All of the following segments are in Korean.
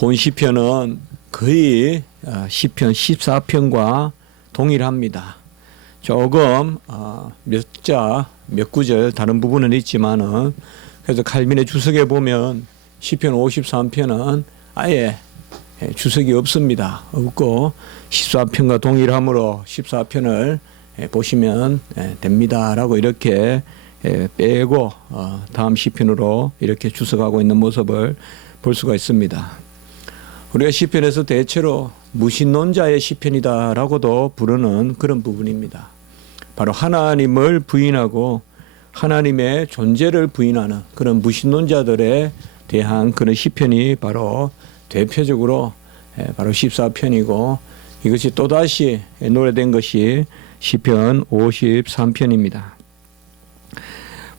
본 시편은 거의 시편 14편과 동일합니다. 조금 몇 구절 다른 부분은 있지만은 그래서 칼빈의 주석에 보면 시편 53편은 아예 주석이 없습니다. 없고 14편과 동일하므로 14편을 보시면 됩니다라고 이렇게 빼고 다음 시편으로 이렇게 주석하고 있는 모습을 볼 수가 있습니다. 우리가 시편에서 대체로 무신론자의 시편이다라고도 부르는 그런 부분입니다. 바로 하나님을 부인하고 하나님의 존재를 부인하는 그런 무신론자들에 대한 그런 시편이 바로 대표적으로 바로 14편이고 이것이 또다시 노래된 것이 시편 53편입니다.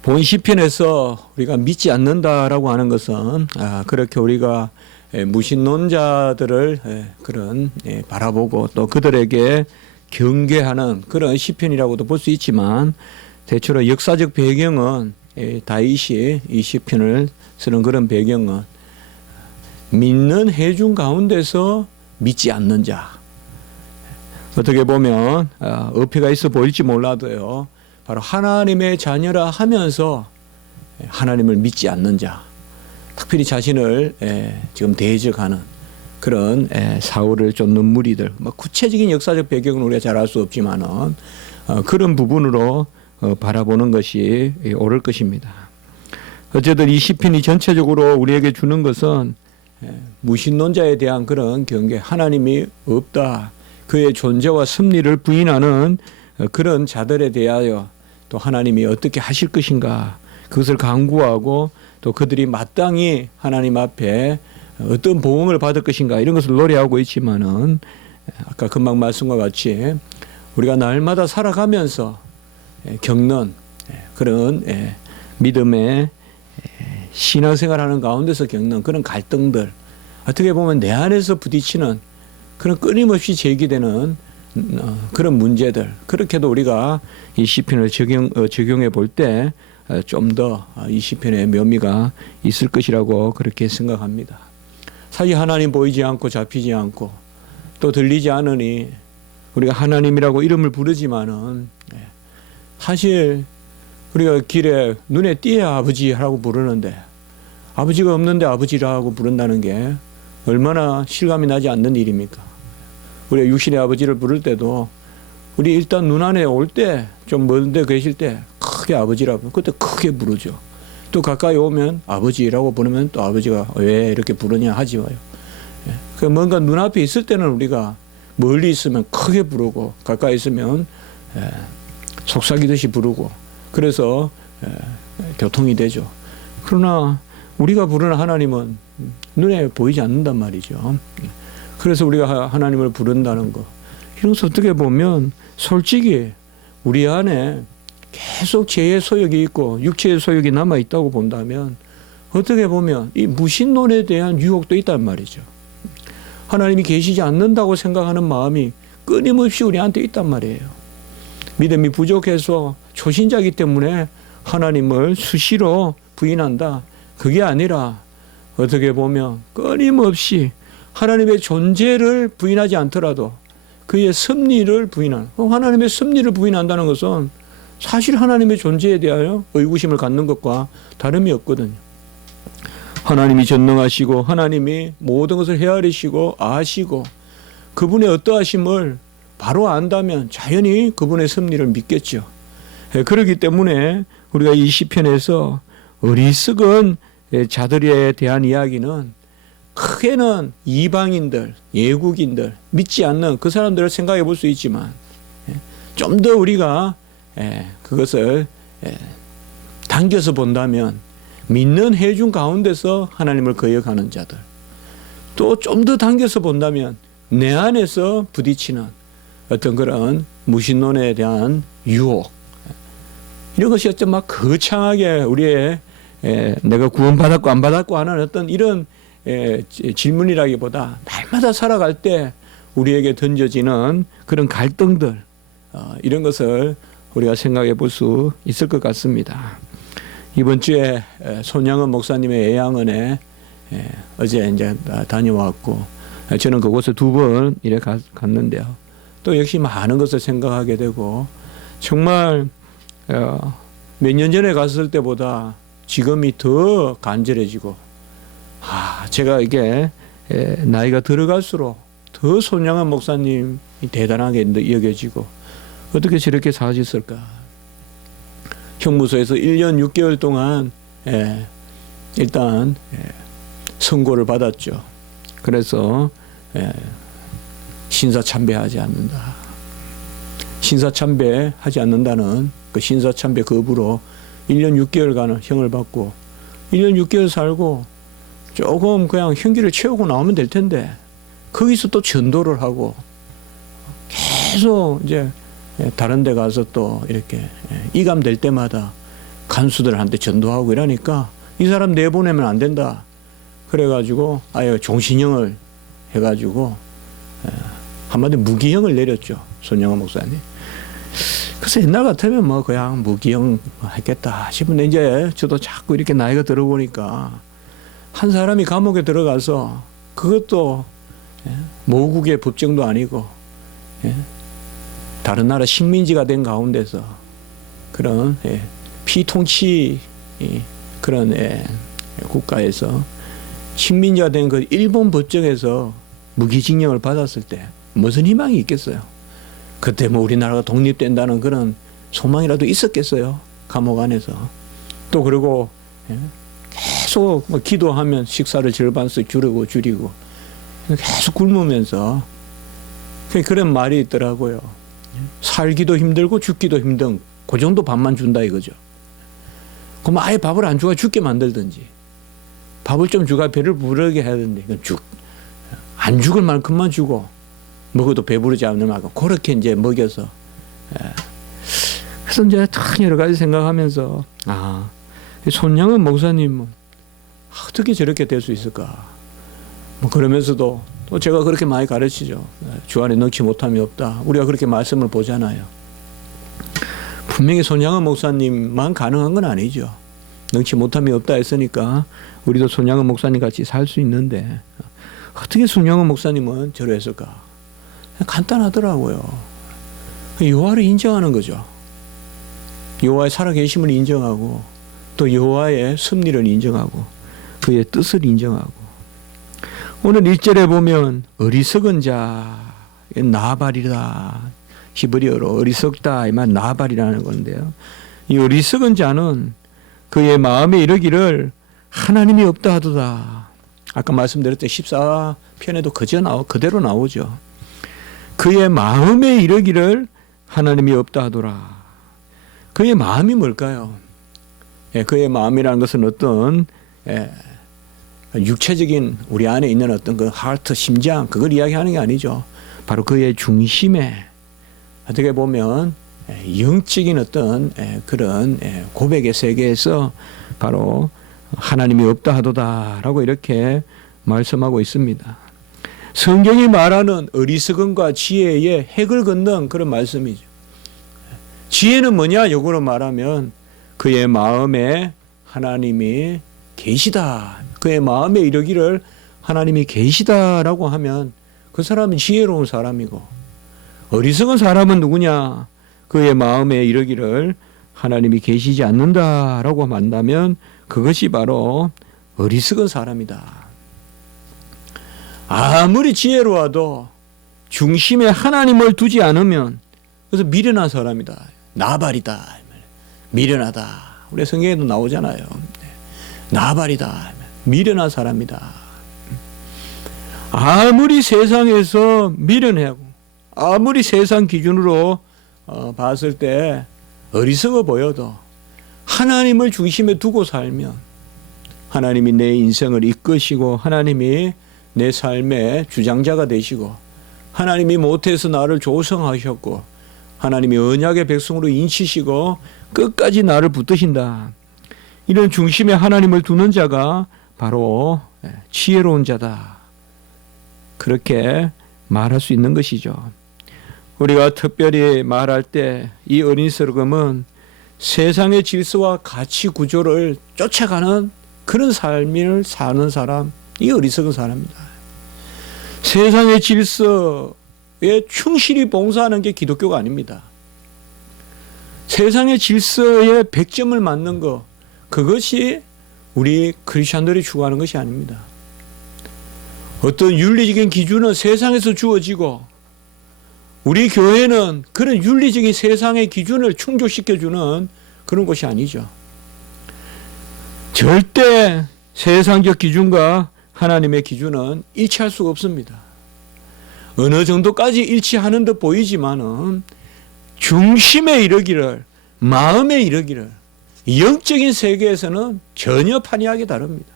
본 시편에서 우리가 믿지 않는다라고 하는 것은 그렇게 우리가 무신론자들을 그런 바라보고 또 그들에게 경계하는 그런 시편이라고도 볼 수 있지만 대체로 역사적 배경은 다윗이 이 시편을 쓰는 그런 배경은 믿는 회중 가운데서 믿지 않는 자, 어떻게 보면 어폐가 있어 보일지 몰라도요, 바로 하나님의 자녀라 하면서 하나님을 믿지 않는 자, 특별히 자신을 지금 대적하는 그런 사울을 쫓는 무리들, 구체적인 역사적 배경은 우리가 잘 알 수 없지만은 그런 부분으로 바라보는 것이 옳을 것입니다. 어쨌든 이 시편이 전체적으로 우리에게 주는 것은 무신론자에 대한 그런 경계, 하나님이 없다, 그의 존재와 섭리를 부인하는 그런 자들에 대하여 또 하나님이 어떻게 하실 것인가, 그것을 간구하고 또 그들이 마땅히 하나님 앞에 어떤 보응을 받을 것인가, 이런 것을 노래하고 있지만은 아까 금방 말씀과 같이 우리가 날마다 살아가면서 겪는 그런 믿음의 신앙생활하는 가운데서 겪는 그런 갈등들, 어떻게 보면 내 안에서 부딪히는 그런 끊임없이 제기되는 그런 문제들, 그렇게도 우리가 이 시편을 적용해 볼 때 좀 더 이 시편의 묘미가 있을 것이라고 그렇게 생각합니다. 사실 하나님 보이지 않고 잡히지 않고 또 들리지 않으니 우리가 하나님이라고 이름을 부르지만은 사실 우리가 길에 눈에 띄어야 아버지라고 부르는데 아버지가 없는데 아버지라고 부른다는 게 얼마나 실감이 나지 않는 일입니까? 우리가 육신의 아버지를 부를 때도 우리 일단 눈 안에 올 때 좀 먼데 계실 때 크게 아버지라고 그때 크게 부르죠. 또 가까이 오면 아버지라고 부르면 또 아버지가 왜 이렇게 부르냐 하지 마요. 그 뭔가 눈앞에 있을 때는 우리가 멀리 있으면 크게 부르고 가까이 있으면 속삭이듯이 부르고 그래서 교통이 되죠. 그러나 우리가 부르는 하나님은 눈에 보이지 않는단 말이죠. 그래서 우리가 하나님을 부른다는 거, 이런 것을 어떻게 보면 솔직히 우리 안에 계속 죄의 소욕이 있고 육체의 소욕이 남아있다고 본다면 어떻게 보면 이 무신론에 대한 유혹도 있단 말이죠. 하나님이 계시지 않는다고 생각하는 마음이 끊임없이 우리한테 있단 말이에요. 믿음이 부족해서 초신자이기 때문에 하나님을 수시로 부인한다, 그게 아니라 어떻게 보면 끊임없이 하나님의 존재를 부인하지 않더라도 그의 섭리를 부인하는, 하나님의 섭리를 부인한다는 것은 사실 하나님의 존재에 대하여 의구심을 갖는 것과 다름이 없거든요. 하나님이 전능하시고 하나님이 모든 것을 헤아리시고 아시고 그분의 어떠하심을 바로 안다면 자연히 그분의 섭리를 믿겠죠. 그렇기 때문에 우리가 이 시편에서 어리석은 자들에 대한 이야기는 크게는 이방인들, 예국인들, 믿지 않는 그 사람들을 생각해 볼 수 있지만 좀 더 우리가 그것을 당겨서 본다면 믿는 회중 가운데서 하나님을 거역하는 자들, 또 좀 더 당겨서 본다면 내 안에서 부딪히는 어떤 그런 무신론에 대한 유혹, 이런 것이 어떤 막 거창하게 우리의 내가 구원받았고 안 받았고 하는 어떤 이런 질문이라기보다 날마다 살아갈 때 우리에게 던져지는 그런 갈등들, 이런 것을 우리가 생각해 볼 수 있을 것 같습니다. 이번 주에 손양은 목사님의 애양은에 어제 이제 다녀왔고, 저는 그곳에 2번 이래 갔는데요. 또 역시 많은 것을 생각하게 되고, 정말 몇 년 전에 갔을 때보다 지금이 더 간절해지고, 제가 이게 나이가 들어갈수록 더 손양한 목사님이 대단하게 여겨지고, 어떻게 저렇게 사셨을까. 형무소에서 1년 6개월 동안 일단 선고를 받았죠. 그래서 신사참배하지 않는다. 신사참배하지 않는다는 그 신사참배 거부로 1년 6개월간의 형을 받고 1년 6개월 살고 조금 그냥 형기를 채우고 나오면 될 텐데 거기서 또 전도를 하고 계속 이제 다른 데 가서 또 이렇게 이감될 때마다 간수들한테 전도하고 이러니까 이 사람 내보내면 안 된다. 그래가지고 아예 종신형을 해가지고 한마디 무기형을 내렸죠. 손영호 목사님. 그래서 옛날 같으면 뭐 그냥 무기형 했겠다 싶은데 이제 저도 자꾸 이렇게 나이가 들어보니까 한 사람이 감옥에 들어가서 그것도 모국의 법정도 아니고 다른 나라 식민지가 된 가운데서 그런 피통치 그런 국가에서 식민지가 된 그 일본 법정에서 무기징역을 받았을 때 무슨 희망이 있겠어요? 그때 뭐 우리나라가 독립된다는 그런 소망이라도 있었겠어요? 감옥 안에서. 또 그리고 계속 뭐 기도하면 식사를 절반씩 줄이고 계속 굶으면서 그런 말이 있더라고요. 살기도 힘들고 죽기도 힘든 그 정도 밥만 준다 이거죠. 그럼 아예 밥을 안 주고 죽게 만들든지 밥을 좀 주가 배를 부르게 해야 되는데 안 죽을 만큼만 주고 먹어도 배부르지 않는 만큼 그렇게 이제 먹여서 그래서 이제 참 여러 가지 생각하면서 손양은 목사님은 어떻게 저렇게 될 수 있을까 뭐 그러면서도 또 제가 그렇게 많이 가르치죠. 주 안에 넣지 못함이 없다. 우리가 그렇게 말씀을 보잖아요. 분명히 손양은 목사님만 가능한 건 아니죠. 넣지 못함이 없다 했으니까 우리도 손양은 목사님 같이 살 수 있는데 어떻게 손양은 목사님은 저랬을까? 간단하더라고요. 여호와를 인정하는 거죠. 여호와의 살아계심을 인정하고 또 여호와의 섭리를 인정하고 그의 뜻을 인정하고 오늘 1절에 보면 어리석은 자 나발이다. 히브리어로 어리석다 이 말 나발이라는 건데요. 이 어리석은 자는 그의 마음에 이르기를 하나님이 없다 하도다. 아까 말씀드렸던 14편에도 그대로 나오죠. 그의 마음에 이르기를 하나님이 없다 하더라. 그의 마음이 뭘까요? 그의 마음이라는 것은 어떤 육체적인 우리 안에 있는 어떤 그 하트, 심장 그걸 이야기하는 게 아니죠. 바로 그의 중심에 어떻게 보면 영적인 어떤 그런 고백의 세계에서 바로 하나님이 없다 하도다라고 이렇게 말씀하고 있습니다. 성경이 말하는 어리석음과 지혜의 핵을 긋는 그런 말씀이죠. 지혜는 뭐냐? 역으로 말하면 그의 마음에 하나님이 계시다. 그의 마음에 이르기를 하나님이 계시다라고 하면 그 사람은 지혜로운 사람이고 어리석은 사람은 누구냐? 그의 마음에 이르기를 하나님이 계시지 않는다라고 한다면 그것이 바로 어리석은 사람이다. 아무리 지혜로워도 중심에 하나님을 두지 않으면 그래서 미련한 사람이다. 나발이다. 미련하다. 우리 성경에도 나오잖아요. 나발이다. 미련한 사람이다. 아무리 세상에서 미련하고 아무리 세상 기준으로 봤을 때 어리석어 보여도 하나님을 중심에 두고 살면 하나님이 내 인생을 이끄시고 하나님이 내 삶의 주장자가 되시고 하나님이 모태에서 나를 조성하셨고 하나님이 언약의 백성으로 인치시고 끝까지 나를 붙드신다. 이런 중심에 하나님을 두는 자가 바로 지혜로운 자다. 그렇게 말할 수 있는 것이죠. 우리가 특별히 말할 때 이 어리석음은 세상의 질서와 가치 구조를 쫓아가는 그런 삶을 사는 사람, 이 어리석은 사람입니다. 세상의 질서에 충실히 봉사하는 게 기독교가 아닙니다. 세상의 질서에 100점을 맞는 것, 그것이 우리 크리스천들이 추구하는 것이 아닙니다. 어떤 윤리적인 기준은 세상에서 주어지고 우리 교회는 그런 윤리적인 세상의 기준을 충족시켜주는 그런 곳이 아니죠. 절대 세상적 기준과 하나님의 기준은 일치할 수가 없습니다. 어느 정도까지 일치하는 듯 보이지만은 중심에 이르기를, 마음에 이르기를 영적인 세계에서는 전혀 판이하게 다릅니다.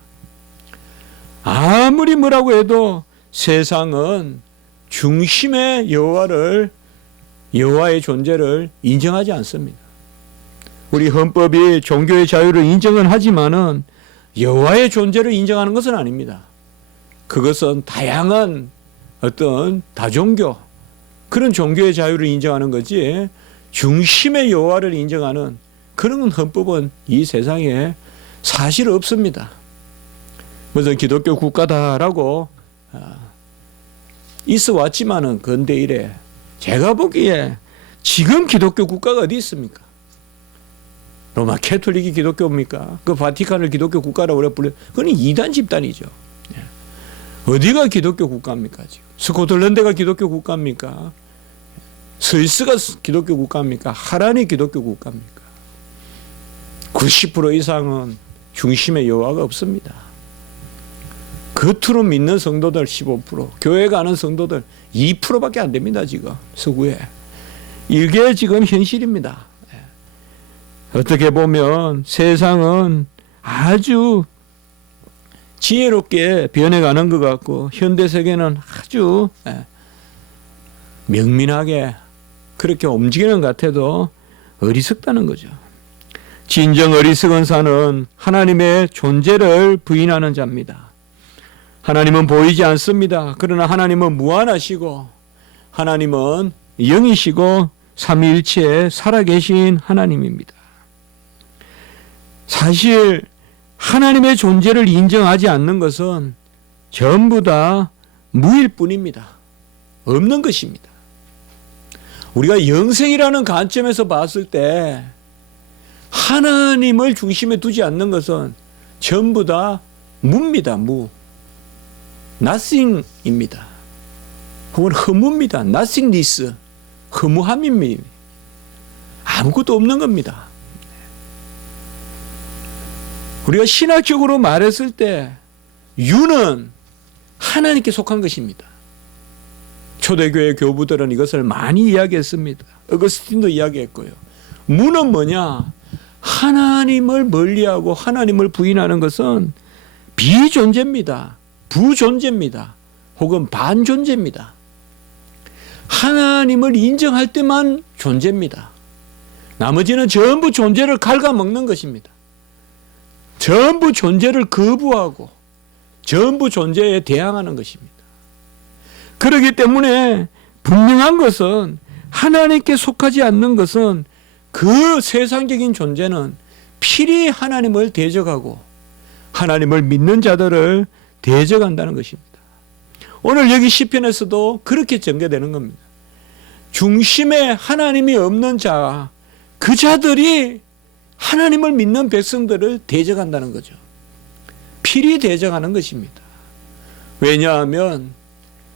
아무리 뭐라고 해도 세상은 중심의 여호와의 존재를 인정하지 않습니다. 우리 헌법이 종교의 자유를 인정은 하지만은 여호와의 존재를 인정하는 것은 아닙니다. 그것은 다양한 어떤 다종교, 그런 종교의 자유를 인정하는 거지 중심의 여호와를 인정하는 그런 헌법은 이 세상에 사실 없습니다. 무슨 기독교 국가다라고 있어 왔지만은 근대 이래 제가 보기에 지금 기독교 국가가 어디 있습니까? 로마 캐톨릭이 기독교입니까? 그 바티칸을 기독교 국가라고 그래 그건 이단 집단이죠. 어디가 기독교 국가입니까? 지금 스코틀랜드가 기독교 국가입니까? 스위스가 기독교 국가입니까? 하란이 기독교 국가입니까? 90% 이상은 중심의 여호와가 없습니다. 겉으로 믿는 성도들 15%, 교회 가는 성도들 2%밖에 안 됩니다. 지금 서구에. 이게 지금 현실입니다. 어떻게 보면 세상은 아주 지혜롭게 변해가는 것 같고 현대 세계는 아주 명민하게 그렇게 움직이는 것 같아도 어리석다는 거죠. 진정 어리석은 자는 하나님의 존재를 부인하는 자입니다. 하나님은 보이지 않습니다. 그러나 하나님은 무한하시고 하나님은 영이시고 삼위일체에 살아계신 하나님입니다. 사실 하나님의 존재를 인정하지 않는 것은 전부 다 무일 뿐입니다. 없는 것입니다. 우리가 영생이라는 관점에서 봤을 때 하나님을 중심에 두지 않는 것은 전부 다 무입니다. 무. nothing입니다. 혹은 허무입니다. nothingness. 허무함입니다. 아무것도 없는 겁니다. 우리가 신학적으로 말했을 때 유는 하나님께 속한 것입니다. 초대교회 교부들은 이것을 많이 이야기했습니다. 어거스틴도 이야기했고요. 무는 뭐냐? 하나님을 멀리하고 하나님을 부인하는 것은 비존재입니다. 부존재입니다. 혹은 반존재입니다. 하나님을 인정할 때만 존재입니다. 나머지는 전부 존재를 갉아먹는 것입니다. 전부 존재를 거부하고 전부 존재에 대항하는 것입니다. 그렇기 때문에 분명한 것은 하나님께 속하지 않는 것은 그 세상적인 존재는 필히 하나님을 대적하고 하나님을 믿는 자들을 대적한다는 것입니다. 오늘 여기 시편에서도 그렇게 전개되는 겁니다. 중심에 하나님이 없는 자, 그 자들이 하나님을 믿는 백성들을 대적한다는 거죠. 필히 대적하는 것입니다. 왜냐하면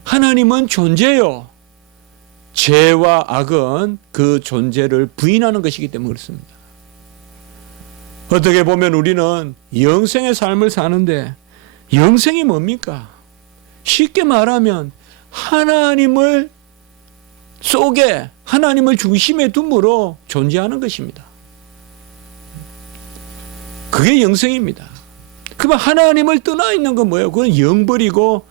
하나님은 존재요. 죄와 악은 그 존재를 부인하는 것이기 때문에 그렇습니다. 어떻게 보면 우리는 영생의 삶을 사는데 영생이 뭡니까? 쉽게 말하면 하나님을 속에 하나님을 중심에 둠으로 존재하는 것입니다. 그게 영생입니다. 그러면 하나님을 떠나 있는 건 뭐예요? 그건 영벌이고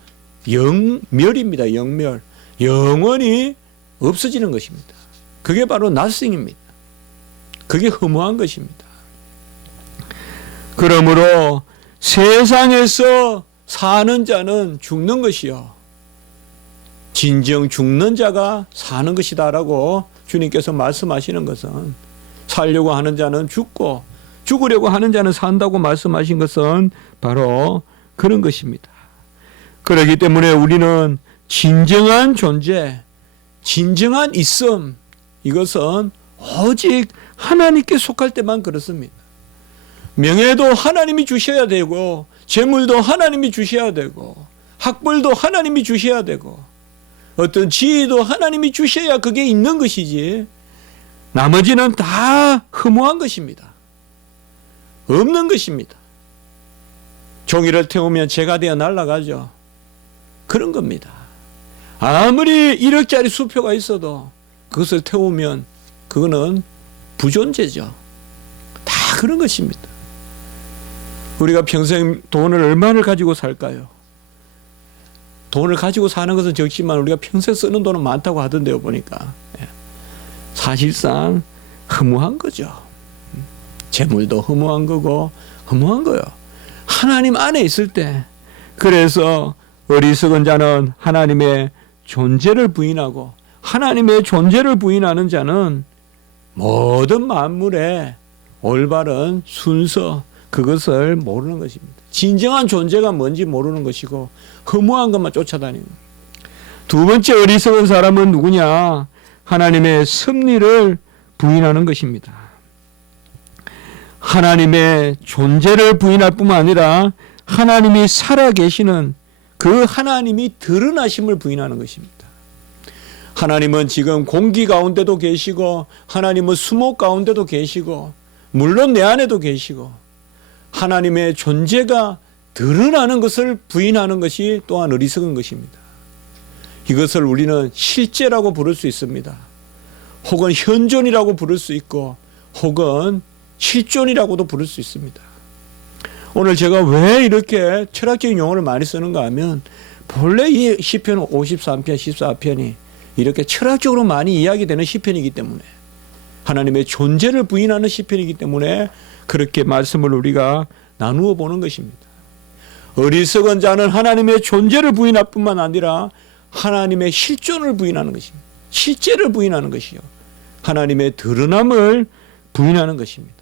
영멸입니다. 영멸. 영원히 없어지는 것입니다. 그게 바로 nothing입니다. 그게 허무한 것입니다. 그러므로 세상에서 사는 자는 죽는 것이요. 진정 죽는 자가 사는 것이다라고 주님께서 말씀하시는 것은 살려고 하는 자는 죽고 죽으려고 하는 자는 산다고 말씀하신 것은 바로 그런 것입니다. 그렇기 때문에 우리는 진정한 존재, 진정한 있음, 이것은 오직 하나님께 속할 때만 그렇습니다. 명예도 하나님이 주셔야 되고, 재물도 하나님이 주셔야 되고, 학벌도 하나님이 주셔야 되고, 어떤 지위도 하나님이 주셔야 그게 있는 것이지, 나머지는 다 허무한 것입니다. 없는 것입니다. 종이를 태우면 재가 되어 날아가죠. 그런 겁니다. 아무리 1억짜리 수표가 있어도 그것을 태우면 그거는 부존재죠. 다 그런 것입니다. 우리가 평생 돈을 얼마를 가지고 살까요? 돈을 가지고 사는 것은 적지만 우리가 평생 쓰는 돈은 많다고 하던데요, 보니까. 사실상 허무한 거죠. 재물도 허무한 거고 허무한 거요. 하나님 안에 있을 때. 그래서 어리석은 자는 하나님의 존재를 부인하고, 하나님의 존재를 부인하는 자는 모든 만물의 올바른 순서, 그것을 모르는 것입니다. 진정한 존재가 뭔지 모르는 것이고 허무한 것만 쫓아다니는 거예요. 두 번째 어리석은 사람은 누구냐? 하나님의 섭리를 부인하는 것입니다. 하나님의 존재를 부인할 뿐만 아니라 하나님이 살아계시는 그 하나님이 드러나심을 부인하는 것입니다. 하나님은 지금 공기 가운데도 계시고, 하나님은 수목 가운데도 계시고, 물론 내 안에도 계시고, 하나님의 존재가 드러나는 것을 부인하는 것이 또한 어리석은 것입니다. 이것을 우리는 실제라고 부를 수 있습니다. 혹은 현존이라고 부를 수 있고, 혹은 실존이라고도 부를 수 있습니다. 오늘 제가 왜 이렇게 철학적인 용어를 많이 쓰는가 하면, 본래 이 시편 53편, 14편이 이렇게 철학적으로 많이 이야기되는 시편이기 때문에, 하나님의 존재를 부인하는 시편이기 때문에 그렇게 말씀을 우리가 나누어 보는 것입니다. 어리석은 자는 하나님의 존재를 부인할 뿐만 아니라 하나님의 실존을 부인하는 것입니다. 실제를 부인하는 것이요, 하나님의 드러남을 부인하는 것입니다.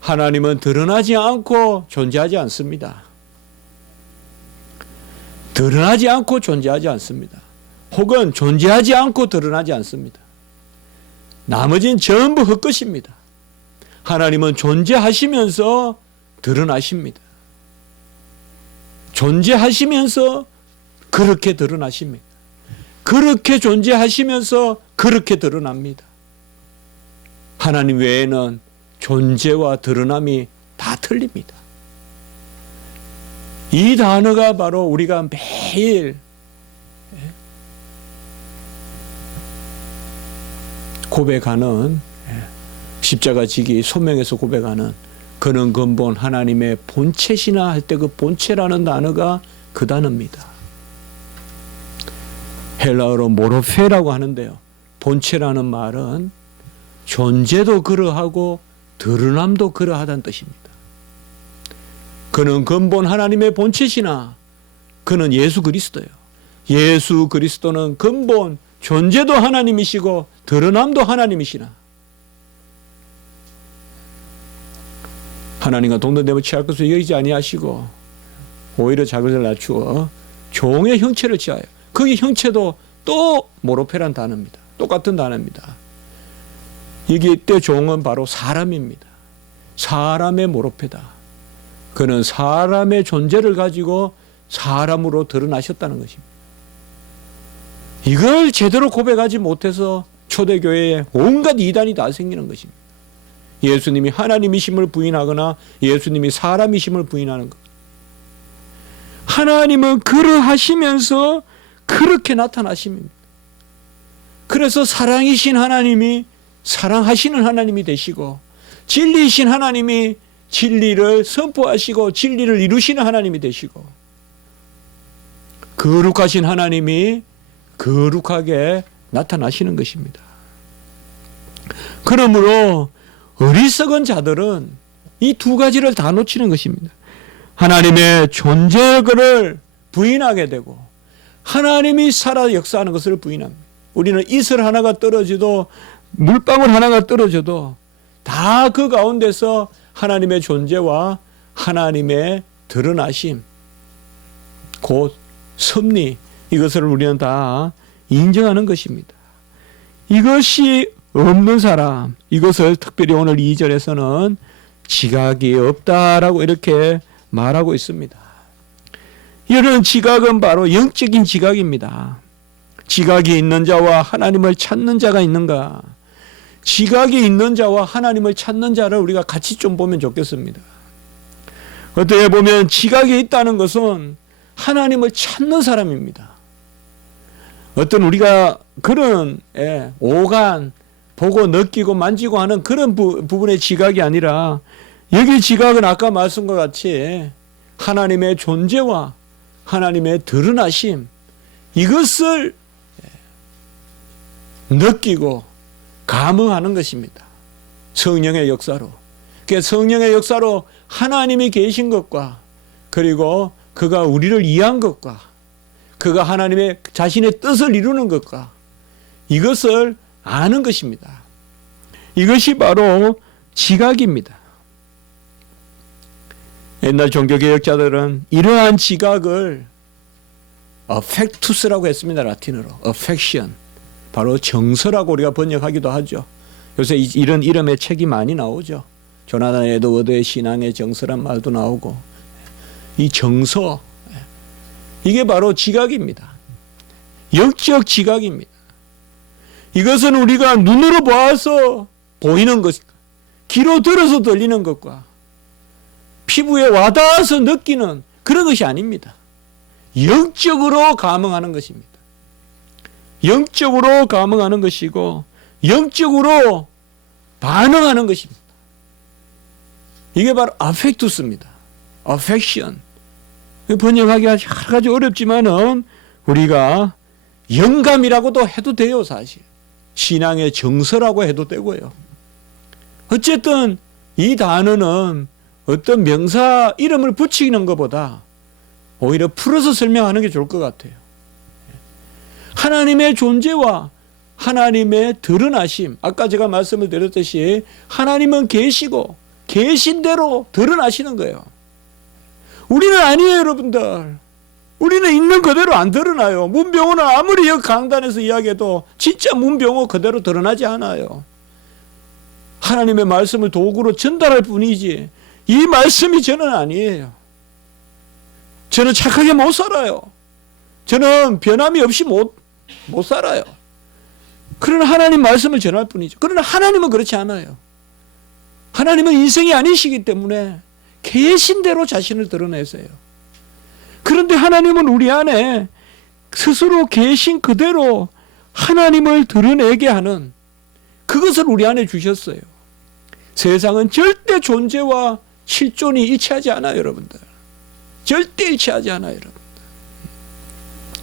하나님은 드러나지 않고 존재하지 않습니다. 드러나지 않고 존재하지 않습니다. 혹은 존재하지 않고 드러나지 않습니다. 나머지는 전부 헛것입니다. 하나님은 존재하시면서 드러나십니다. 존재하시면서 그렇게 드러나십니다. 그렇게 존재하시면서 그렇게 드러납니다. 하나님 외에는 존재와 드러남이 다 틀립니다. 이 단어가 바로 우리가 매일 고백하는, 십자가 지기 소명에서 고백하는, 그는 근본 하나님의 본체시나 할 때 그 본체라는 단어가 그 단어입니다. 헬라어로 모로페라고 하는데요, 본체라는 말은 존재도 그러하고 드러남도 그러하다는 뜻입니다. 그는 근본 하나님의 본체시나, 그는 예수 그리스도예요. 예수 그리스도는 근본 존재도 하나님이시고 드러남도 하나님이시나, 하나님과 동등됨을 취할 것을 여기지 아니하시고 오히려 자기를 낮추어 종의 형체를 취하여, 거기 형체도 또 모로페란 단어입니다. 똑같은 단어입니다. 여기 때 종은 바로 사람입니다. 사람의 모로페다. 그는 사람의 존재를 가지고 사람으로 드러나셨다는 것입니다. 이걸 제대로 고백하지 못해서 초대교회에 온갖 이단이 다 생기는 것입니다. 예수님이 하나님이심을 부인하거나 예수님이 사람이심을 부인하는 것. 하나님은 그러하시면서 그렇게 나타나십니다. 그래서 사랑이신 하나님이 사랑하시는 하나님이 되시고, 진리이신 하나님이 진리를 선포하시고 진리를 이루시는 하나님이 되시고, 거룩하신 하나님이 거룩하게 나타나시는 것입니다. 그러므로 어리석은 자들은 이 두 가지를 다 놓치는 것입니다. 하나님의 존재를 부인하게 되고 하나님이 살아 역사하는 것을 부인합니다. 우리는 이슬 하나가 떨어져도, 물방울 하나가 떨어져도 다 그 가운데서 하나님의 존재와 하나님의 드러나심, 곧 섭리, 이것을 우리는 다 인정하는 것입니다. 이것이 없는 사람, 이것을 특별히 오늘 2절에서는 지각이 없다라고 이렇게 말하고 있습니다. 이런 지각은 바로 영적인 지각입니다. 지각이 있는 자와 하나님을 찾는 자가 있는가? 지각이 있는 자와 하나님을 찾는 자를 우리가 같이 좀 보면 좋겠습니다. 어떻게 보면 지각이 있다는 것은 하나님을 찾는 사람입니다. 어떤 우리가 그런 오간, 보고 느끼고 만지고 하는 그런 부분의 지각이 아니라, 여기 지각은 아까 말씀과 같이 하나님의 존재와 하나님의 드러나심, 이것을 느끼고 감흥하는 것입니다. 성령의 역사로. 그러니까 성령의 역사로 하나님이 계신 것과, 그리고 그가 우리를 이해한 것과, 그가 하나님의 자신의 뜻을 이루는 것과, 이것을 아는 것입니다. 이것이 바로 지각입니다. 옛날 종교개혁자들은 이러한 지각을 affectus라고 했습니다. 라틴어로. affection. 바로 정서라고 우리가 번역하기도 하죠. 요새 이런 이름의 책이 많이 나오죠. 조나단 에드워드의 신앙의 정서란 말도 나오고. 이 정서, 이게 바로 지각입니다. 영적 지각입니다. 이것은 우리가 눈으로 보아서 보이는 것, 귀로 들어서 들리는 것과 피부에 와닿아서 느끼는 그런 것이 아닙니다. 영적으로 감흥하는 것입니다. 영적으로 감흥하는 것이고 영적으로 반응하는 것입니다. 이게 바로 affectus입니다. affection. 번역하기 여러 가지 어렵지만은 우리가 영감이라고도 해도 돼요, 사실. 신앙의 정서라고 해도 되고요. 어쨌든 이 단어는 어떤 명사 이름을 붙이는 것보다 오히려 풀어서 설명하는 게 좋을 것 같아요. 하나님의 존재와 하나님의 드러나심, 아까 제가 말씀을 드렸듯이 하나님은 계시고 계신 대로 드러나시는 거예요. 우리는 아니에요, 여러분들. 우리는 있는 그대로 안 드러나요. 문병호는 아무리 여기 강단에서 이야기해도 진짜 문병호 그대로 드러나지 않아요. 하나님의 말씀을 도구로 전달할 뿐이지 이 말씀이 저는 아니에요. 저는 착하게 못 살아요. 저는 변함이 없이 못 살아요. 그러나 하나님 말씀을 전할 뿐이죠. 그러나 하나님은 그렇지 않아요. 하나님은 인생이 아니시기 때문에 계신 대로 자신을 드러내세요. 그런데 하나님은 우리 안에 스스로 계신 그대로 하나님을 드러내게 하는 그것을 우리 안에 주셨어요. 세상은 절대 존재와 실존이 일치하지 않아요, 여러분들. 절대 일치하지 않아요, 여러분들.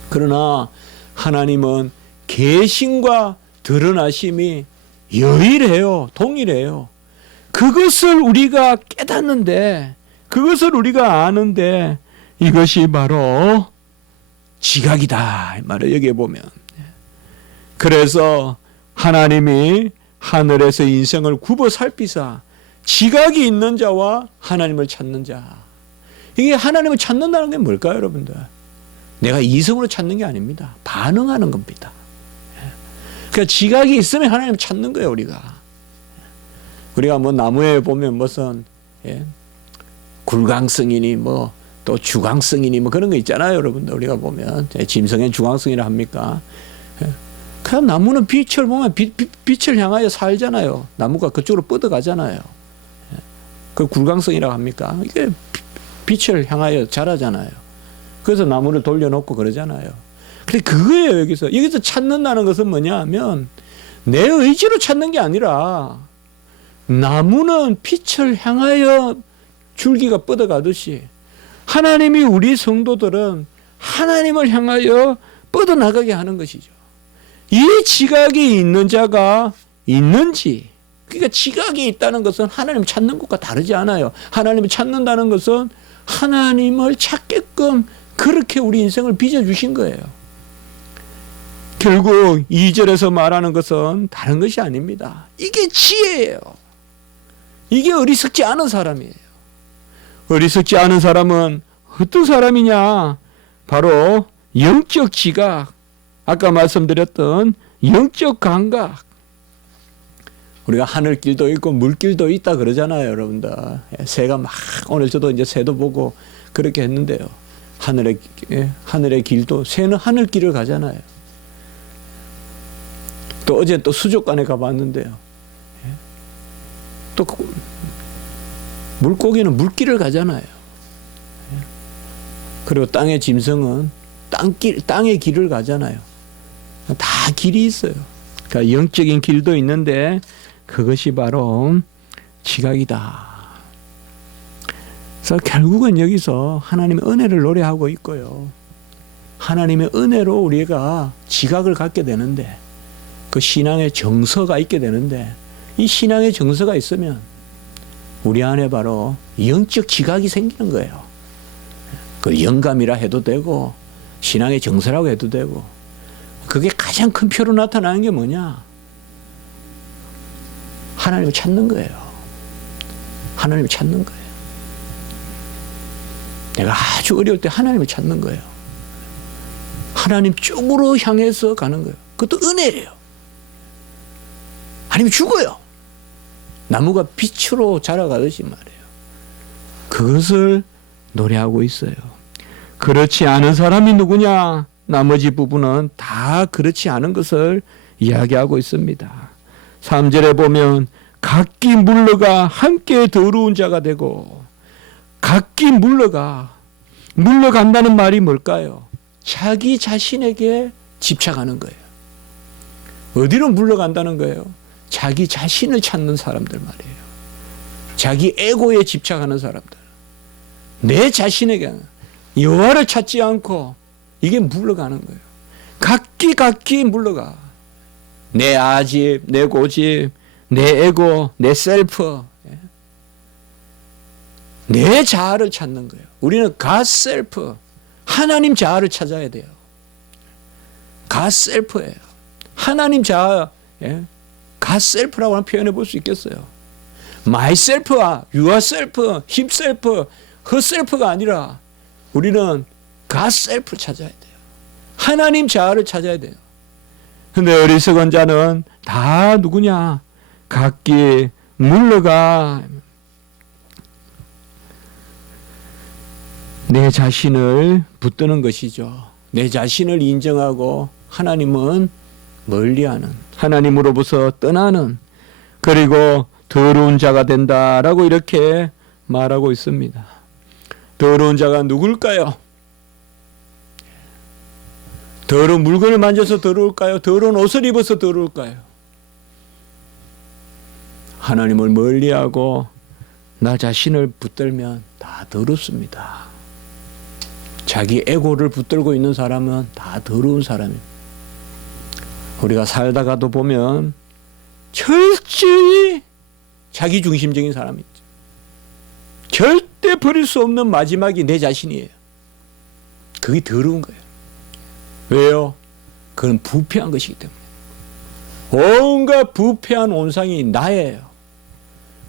그러나 하나님은 계심과 드러나심이 유일해요. 동일해요. 그것을 우리가 깨닫는데, 그것을 우리가 아는데 이것이 바로 지각이다, 이 말을 여기에 보면. 그래서 하나님이 하늘에서 인생을 굽어 살피사 지각이 있는 자와 하나님을 찾는 자. 이게 하나님을 찾는다는 게 뭘까요, 여러분들? 내가 이성으로 찾는 게 아닙니다. 반응하는 겁니다. 그러니까 지각이 있으면 하나님을 찾는 거예요, 우리가. 우리가 뭐 나무에 보면 무슨 굴강성이니 뭐 또 주강성이니 뭐 그런 거 있잖아요, 여러분들. 우리가 보면 짐승의 주강성이라 합니까? 그냥 나무는 빛을 보면 빛을 향하여 살잖아요. 나무가 그쪽으로 뻗어가잖아요. 그 굴강성이라고 합니까? 이게 빛을 향하여 자라잖아요. 그래서 나무를 돌려놓고 그러잖아요. 근데 그거예요, 여기서 찾는다는 것은 뭐냐 하면 내 의지로 찾는 게 아니라 나무는 빛을 향하여 줄기가 뻗어가듯이 하나님이 우리 성도들은 하나님을 향하여 뻗어나가게 하는 것이죠. 이 지각이 있는 자가 있는지, 그러니까 지각이 있다는 것은 하나님 찾는 것과 다르지 않아요. 하나님을 찾는다는 것은 하나님을 찾게끔 그렇게 우리 인생을 빚어주신 거예요. 결국 2절에서 말하는 것은 다른 것이 아닙니다. 이게 지혜예요. 이게 어리석지 않은 사람이에요. 어리석지 않은 사람은 어떤 사람이냐? 바로 영적 지각, 아까 말씀드렸던 영적 감각. 우리가 하늘길도 있고 물길도 있다 그러잖아요, 여러분들. 새가 막, 오늘 저도 이제 새도 보고 그렇게 했는데요. 하늘의 길도, 새는 하늘길을 가잖아요. 또 어제 또 수족관에 가봤는데요. 또 물고기는 물길을 가잖아요. 그리고 땅의 짐승은 땅의 길을 가잖아요. 다 길이 있어요. 그러니까 영적인 길도 있는데 그것이 바로 지각이다. 그래서 결국은 여기서 하나님의 은혜를 노래하고 있고요. 하나님의 은혜로 우리가 지각을 갖게 되는데, 그 신앙의 정서가 있게 되는데, 이 신앙의 정서가 있으면 우리 안에 바로 영적 지각이 생기는 거예요. 그 영감이라 해도 되고 신앙의 정서라고 해도 되고, 그게 가장 큰 표로 나타나는 게 뭐냐? 하나님을 찾는 거예요. 하나님을 찾는 거예요. 내가 아주 어려울 때 하나님을 찾는 거예요. 하나님 쪽으로 향해서 가는 거예요. 그것도 은혜래요. 아니면 죽어요. 나무가 빛으로 자라가듯이 말이에요. 그것을 노래하고 있어요. 그렇지 않은 사람이 누구냐? 나머지 부분은 다 그렇지 않은 것을 이야기하고 있습니다. 3절에 보면 각기 물러가 함께 더러운 자가 되고, 각기 물러간다는 말이 뭘까요? 자기 자신에게 집착하는 거예요. 어디로 물러간다는 거예요? 자기 자신을 찾는 사람들 말이에요. 자기 에고에 집착하는 사람들. 내 자신에게 여호와를 찾지 않고 이게 물러가는 거예요. 각기 물러가. 내 아집, 내 고집, 내 에고, 내 셀프, 내 자아를 찾는 거예요. 우리는 God self, 하나님 자아를 찾아야 돼요. God self예요. 하나님 자아, God self라고 하는 표현해 볼 수 있겠어요. myself와 yourself, himself, herself가 아니라 우리는 God self 찾아야 돼요. 하나님 자아를 찾아야 돼요. 근데 어리석은 자는 다 누구냐? 각기 물러가. 내 자신을 붙드는 것이죠. 내 자신을 인정하고 하나님은 멀리하는, 하나님으로부터 떠나는, 그리고 더러운 자가 된다라고 이렇게 말하고 있습니다. 더러운 자가 누굴까요? 더러운 물건을 만져서 더러울까요? 더러운 옷을 입어서 더러울까요? 하나님을 멀리하고 나 자신을 붙들면 다 더럽습니다. 자기 에고를 붙들고 있는 사람은 다 더러운 사람입니다. 우리가 살다가도 보면 철저히 자기 중심적인 사람이 있죠. 절대 버릴 수 없는 마지막이 내 자신이에요. 그게 더러운 거예요. 왜요? 그건 부패한 것이기 때문에. 온갖 부패한 온상이 나예요.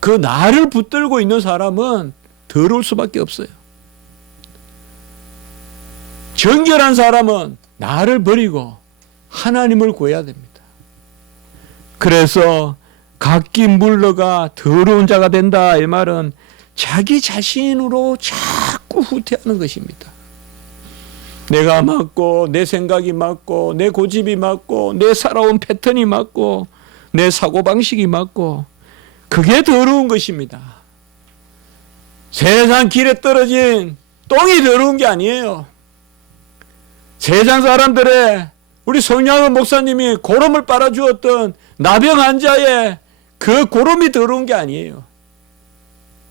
그 나를 붙들고 있는 사람은 더러울 수밖에 없어요. 정결한 사람은 나를 버리고 하나님을 구해야 됩니다. 그래서 각기 물러가 더러운 자가 된다, 이 말은 자기 자신으로 자꾸 후퇴하는 것입니다. 내가 맞고, 내 생각이 맞고, 내 고집이 맞고, 내 살아온 패턴이 맞고, 내 사고방식이 맞고, 그게 더러운 것입니다. 세상 길에 떨어진 똥이 더러운 게 아니에요. 세상 사람들의, 우리 손양은 목사님이 고름을 빨아주었던 나병 환자의 그 고름이 더러운 게 아니에요.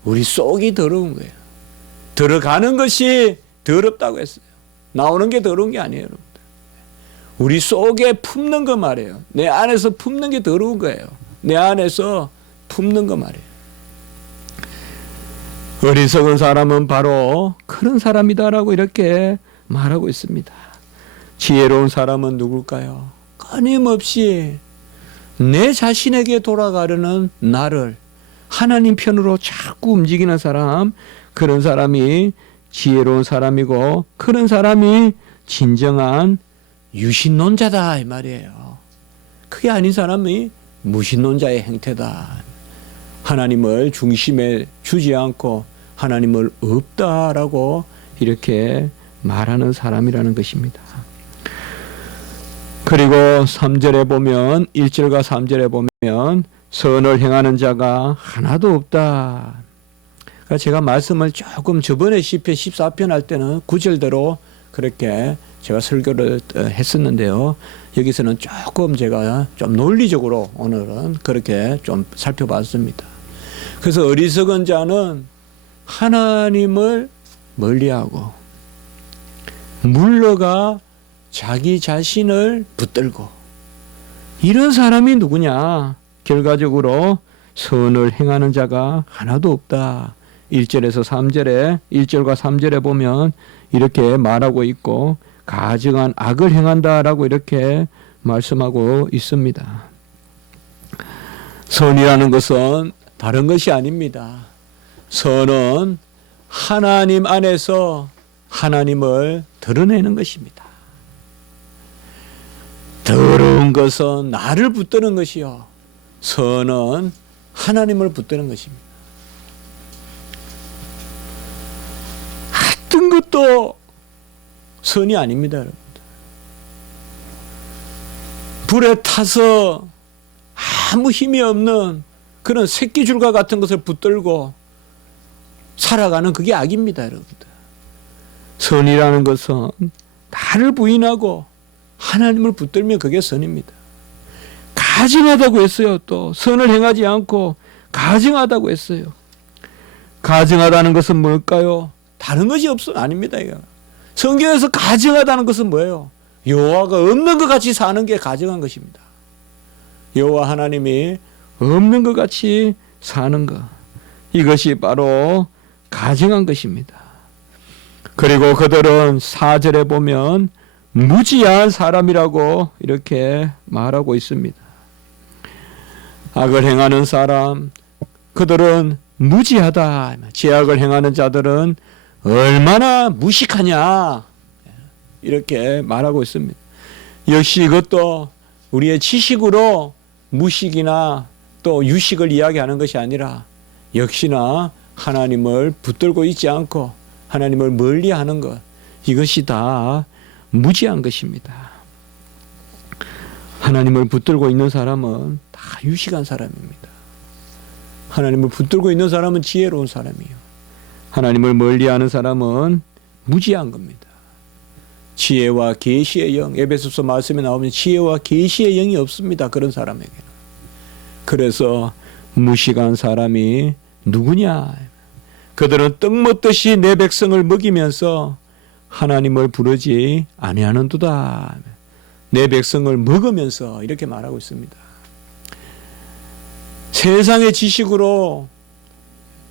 우리 속이 더러운 거예요. 들어가는 것이 더럽다고 했어요. 나오는 게 더러운 게 아니에요, 여러분들. 우리 속에 품는 거 말이에요. 내 안에서 품는 게 더러운 거예요. 내 안에서 품는 거 말이에요. 어리석은 사람은 바로 그런 사람이다라고 이렇게 말하고 있습니다. 지혜로운 사람은 누굴까요? 끊임없이 내 자신에게 돌아가려는 나를 하나님 편으로 자꾸 움직이는 사람, 그런 사람이 지혜로운 사람이고, 그런 사람이 진정한 유신론자다 이 말이에요. 그게 아닌 사람이 무신론자의 행태다. 하나님을 중심에 주지 않고 하나님을 없다라고 이렇게 말하는 사람이라는 것입니다. 그리고 3절에 보면 1절과 3절에 보면 선을 행하는 자가 하나도 없다. 그러니까 제가 말씀을 조금 저번에 시편 14편 할 때는 9절대로 그렇게 제가 설교를 했었는데요. 여기서는 조금 제가 좀 논리적으로 오늘은 그렇게 좀 살펴봤습니다. 그래서 어리석은 자는 하나님을 멀리하고 물러가 자기 자신을 붙들고, 이런 사람이 누구냐? 결과적으로 선을 행하는 자가 하나도 없다. 1절에서 3절에 1절과 3절에 보면 이렇게 말하고 있고, 가증한 악을 행한다라고 이렇게 말씀하고 있습니다. 선이라는 것은 다른 것이 아닙니다. 선은 하나님 안에서 하나님을 드러내는 것입니다. 더러운 것은 나를 붙드는 것이요, 선은 하나님을 붙드는 것입니다. 어떤 것도 선이 아닙니다, 여러분들. 불에 타서 아무 힘이 없는 그런 새끼줄과 같은 것을 붙들고 살아가는 그게 악입니다, 여러분들. 선이라는 것은 나를 부인하고 하나님을 붙들면 그게 선입니다. 가증하다고 했어요. 또 선을 행하지 않고 가증하다고 했어요. 가증하다는 것은 뭘까요? 다른 것이 아닙니다. 이거. 성경에서 가증하다는 것은 뭐예요? 여호와가 없는 것 같이 사는 게 가증한 것입니다. 여호와 하나님이 없는 것 같이 사는 것, 이것이 바로 가증한 것입니다. 그리고 그들은 4절에 보면 무지한 사람이라고 이렇게 말하고 있습니다. 악을 행하는 사람, 그들은 무지하다. 죄악을 행하는 자들은 얼마나 무식하냐, 이렇게 말하고 있습니다. 역시 이것도 우리의 지식으로 무식이나 또 유식을 이야기하는 것이 아니라 역시나 하나님을 붙들고 있지 않고 하나님을 멀리하는 것, 이것이 다 무지한 것입니다. 하나님을 붙들고 있는 사람은 다 유식한 사람입니다. 하나님을 붙들고 있는 사람은 지혜로운 사람이에요. 하나님을 멀리하는 사람은 무지한 겁니다. 지혜와 계시의 영, 에베소서 말씀에 나오면 지혜와 계시의 영이 없습니다, 그런 사람에게는. 그래서 무식한 사람이 누구냐? 그들은 떡 먹듯이 내 백성을 먹이면서 하나님을 부르지 아니하는도다. 내 백성을 먹으면서 이렇게 말하고 있습니다. 세상의 지식으로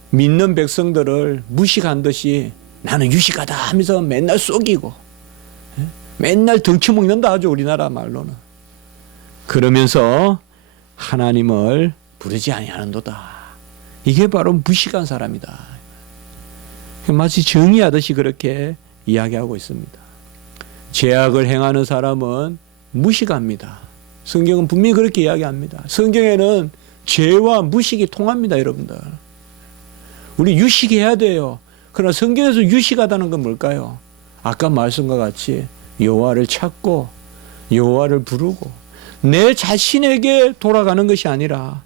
믿는 백성들을 무식한 듯이 나는 유식하다 하면서 맨날 속이고 맨날 덩치 먹는다 하죠, 우리나라 말로는. 그러면서 하나님을 부르지 아니하는도다. 이게 바로 무식한 사람이다. 마치 정의하듯이 그렇게 이야기하고 있습니다. 죄악을 행하는 사람은 무식합니다. 성경은 분명히 그렇게 이야기합니다. 성경에는 죄와 무식이 통합니다, 여러분들. 우리 유식해야 돼요. 그러나 성경에서 유식하다는 건 뭘까요? 아까 말씀과 같이 여호와를 찾고 여호와를 부르고 내 자신에게 돌아가는 것이 아니라,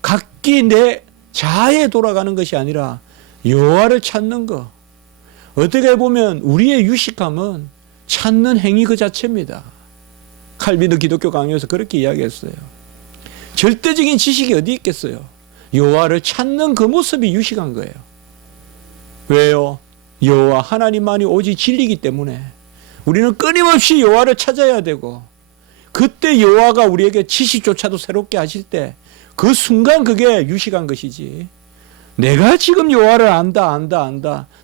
각기 내 자아에 돌아가는 것이 아니라 여호와를 찾는 것. 어떻게 보면 우리의 유식함은 찾는 행위 그 자체입니다. 칼빈도 기독교 강요에서 그렇게 이야기했어요. 절대적인 지식이 어디 있겠어요? 여호와를 찾는 그 모습이 유식한 거예요. 왜요? 여호와 하나님만이 오직 진리이기 때문에 우리는 끊임없이 여호와를 찾아야 되고, 그때 여호와가 우리에게 지식조차도 새롭게 하실 때 그 순간 그게 유식한 것이지, 내가 지금 여호와를 안다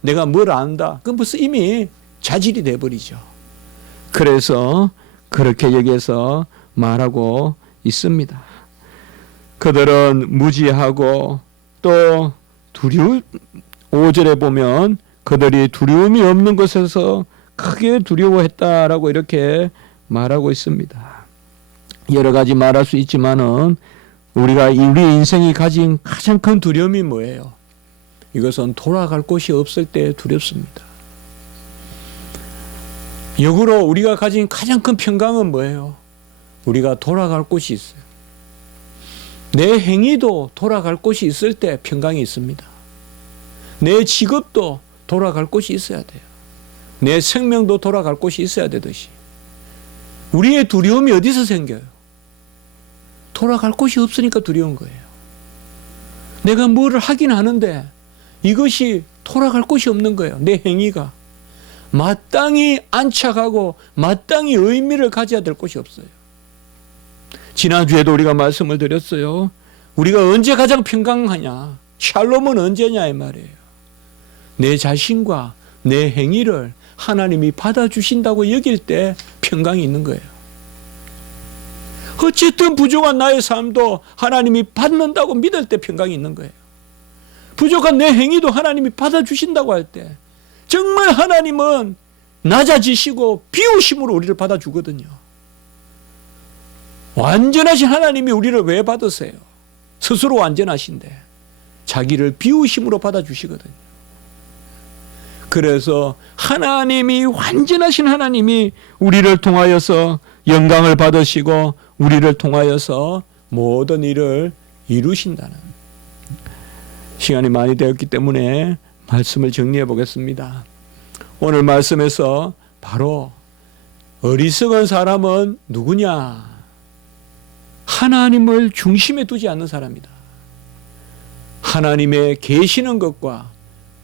내가 뭘 안다, 그건 벌써 이미 자질이 돼버리죠. 그래서 그렇게 여기서 말하고 있습니다. 그들은 무지하고 또 5절에 보면 그들이 두려움이 없는 곳에서 크게 두려워했다라고 이렇게 말하고 있습니다. 여러 가지 말할 수 있지만은 우리 인생이 가진 가장 큰 두려움이 뭐예요? 이것은 돌아갈 곳이 없을 때 두렵습니다. 역으로 우리가 가진 가장 큰 평강은 뭐예요? 우리가 돌아갈 곳이 있어요. 내 행위도 돌아갈 곳이 있을 때 평강이 있습니다. 내 직업도 돌아갈 곳이 있어야 돼요. 내 생명도 돌아갈 곳이 있어야 되듯이 우리의 두려움이 어디서 생겨요? 돌아갈 곳이 없으니까 두려운 거예요. 내가 뭐를 하긴 하는데 이것이 돌아갈 곳이 없는 거예요. 내 행위가 마땅히 안착하고 마땅히 의미를 가져야 될 곳이 없어요. 지난주에도 우리가 말씀을 드렸어요. 우리가 언제 가장 평강하냐? 샬롬은 언제냐 이 말이에요. 내 자신과 내 행위를 하나님이 받아주신다고 여길 때 평강이 있는 거예요. 어쨌든 부족한 나의 삶도 하나님이 받는다고 믿을 때 평강이 있는 거예요. 부족한 내 행위도 하나님이 받아주신다고 할 때 정말 하나님은 낮아지시고 비우심으로 우리를 받아주거든요. 완전하신 하나님이 우리를 왜 받으세요? 스스로 완전하신데 자기를 비우심으로 받아주시거든요. 그래서 하나님이 완전하신 하나님이 우리를 통하여서 영광을 받으시고 우리를 통하여서 모든 일을 이루신다는 시간이 많이 되었기 때문에 말씀을 정리해 보겠습니다. 오늘 말씀에서 바로 어리석은 사람은 누구냐? 하나님을 중심에 두지 않는 사람이다. 하나님의 계시는 것과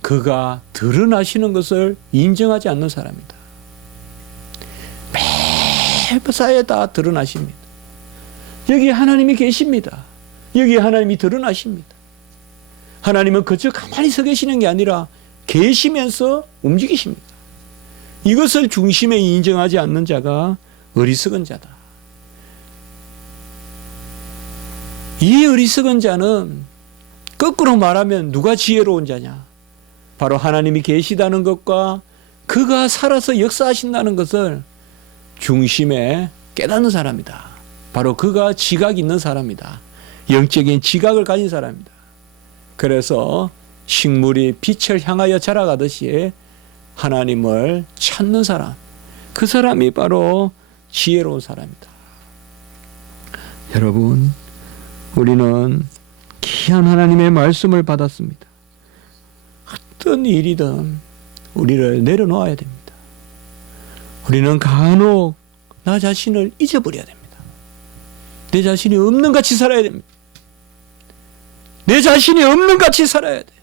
그가 드러나시는 것을 인정하지 않는 사람이다. 매사에 다 드러나십니다. 여기 하나님이 계십니다. 여기 하나님이 드러나십니다. 하나님은 그저 가만히 서 계시는 게 아니라 계시면서 움직이십니다. 이것을 중심에 인정하지 않는 자가 어리석은 자다. 이 어리석은 자는 거꾸로 말하면 누가 지혜로운 자냐? 바로 하나님이 계시다는 것과 그가 살아서 역사하신다는 것을 중심에 깨닫는 사람이다. 바로 그가 지각이 있는 사람이다. 영적인 지각을 가진 사람이다. 그래서 식물이 빛을 향하여 자라가듯이 하나님을 찾는 사람, 그 사람이 바로 지혜로운 사람이다. 여러분, 우리는 귀한 하나님의 말씀을 받았습니다. 어떤 일이든 우리를 내려놓아야 됩니다. 우리는 간혹 나 자신을 잊어버려야 됩니다. 내 자신이 없는 같이 살아야 됩니다. 내 자신이 없는 같이 살아야 돼요.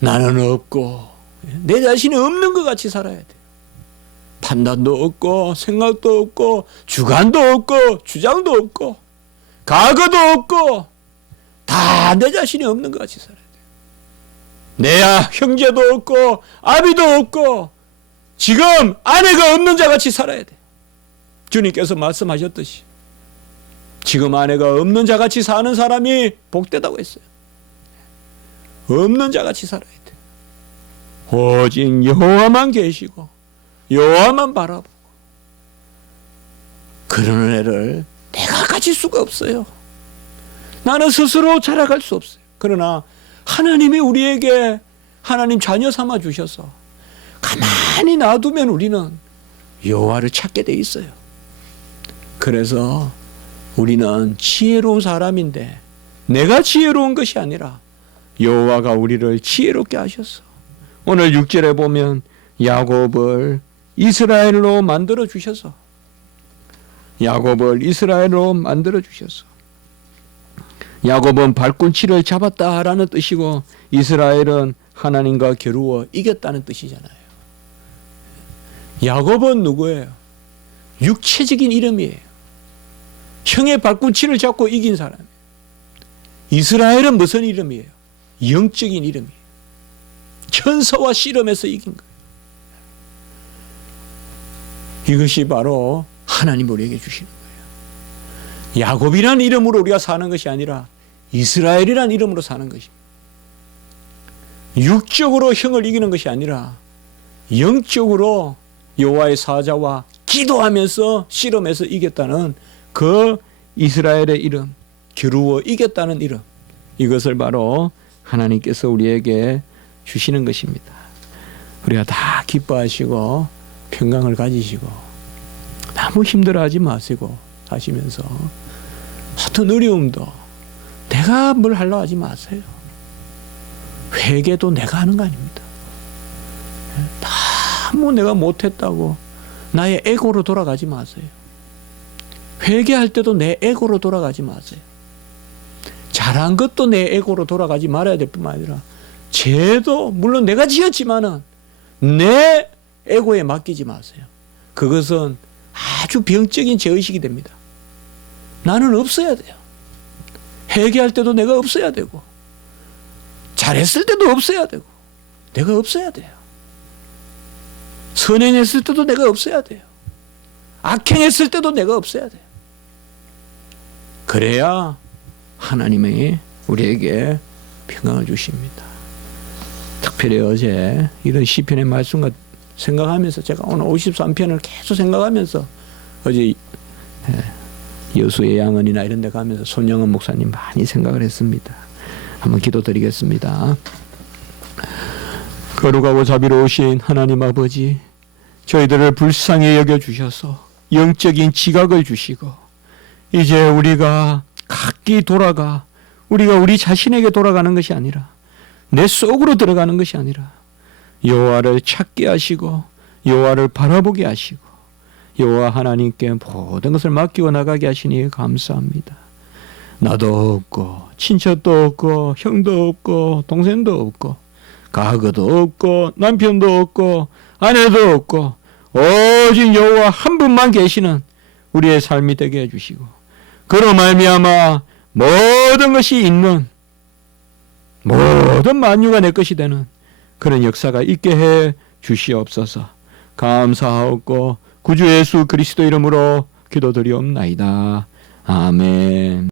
나는 없고 내 자신이 없는 것 같이 살아야 돼요. 판단도 없고 생각도 없고 주관도 없고 주장도 없고 과거도 없고 다 내 자신이 없는 것 같이 살아야 돼요. 내야 형제도 없고 아비도 없고 지금 아내가 없는 자 같이 살아야 돼요. 주님께서 말씀하셨듯이 지금 아내가 없는 자 같이 사는 사람이 복되다고 했어요. 없는 자 같이 살아야 돼요. 오직 여호와만 계시고 여호와만 바라보고 그런 애를 내가 가질 수가 없어요. 나는 스스로 자라갈 수 없어요. 그러나 하나님이 우리에게 하나님 자녀 삼아 주셔서 가만히 놔두면 우리는 여호와를 찾게 돼 있어요. 그래서 우리는 지혜로운 사람인데 내가 지혜로운 것이 아니라 여호와가 우리를 지혜롭게 하셨어. 오늘 6절에 보면 야곱을 이스라엘로 만들어 주셔서 야곱은 발꿈치를 잡았다라는 뜻이고 이스라엘은 하나님과 겨루어 이겼다는 뜻이잖아요. 야곱은 누구예요? 육체적인 이름이에요. 형의 발꿈치를 잡고 이긴 사람. 이스라엘은 무슨 이름이에요? 영적인 이름이에요. 천사와 씨름에서 이긴 거예요. 이것이 바로 하나님 우리에게 주시는 거예요. 야곱이라는 이름으로 우리가 사는 것이 아니라 이스라엘이라는 이름으로 사는 것입니다. 육적으로 형을 이기는 것이 아니라 영적으로 여호와의 사자와 기도하면서 씨름해서 이겼다는 그 이스라엘의 이름, 겨루어 이겼다는 이름, 이것을 바로 하나님께서 우리에게 주시는 것입니다. 우리가 다 기뻐하시고 평강을 가지시고 너무 힘들어하지 마시고 하시면서 어떤 어려움도 내가 뭘 하려 하지 마세요. 회개도 내가 하는 거 아닙니다. 너무 내가 못했다고 나의 에고로 돌아가지 마세요. 회개할 때도 내 에고로 돌아가지 마세요. 잘한 것도 내 에고로 돌아가지 말아야 될 뿐만 아니라 죄도 물론 내가 지었지만은 내 에고에 맡기지 마세요. 그것은 아주 병적인 죄의식이 됩니다. 나는 없어야 돼요. 회개할 때도 내가 없어야 되고 잘했을 때도 없어야 되고 내가 없어야 돼요. 선행했을 때도 내가 없어야 돼요. 악행했을 때도 내가 없어야 돼요. 그래야 하나님이 우리에게 평강을 주십니다. 특별히 어제 이런 시편의 말씀과 생각하면서 제가 오늘 53편을 계속 생각하면서 어제 여수의 양언이나 이런 데 가면서 손영은 목사님 많이 생각을 했습니다. 한번 기도드리겠습니다. 거룩하고 자비로우신 하나님 아버지, 저희들을 불쌍히 여겨주셔서 영적인 지각을 주시고 이제 우리가 각기 돌아가 우리가 우리 자신에게 돌아가는 것이 아니라 내 속으로 들어가는 것이 아니라 여호와를 찾게 하시고 여호와를 바라보게 하시고 여호와 하나님께 모든 것을 맡기고 나가게 하시니 감사합니다. 나도 없고 친척도 없고 형도 없고 동생도 없고 가거도 없고 남편도 없고 아내도 없고 오직 여호와 한 분만 계시는 우리의 삶이 되게 해주시고 그로 말미암아 모든 것이 있는 모든 만유가 내 것이 되는 그런 역사가 있게 해 주시옵소서. 감사하옵고 구주 예수 그리스도 이름으로 기도드리옵나이다. 아멘.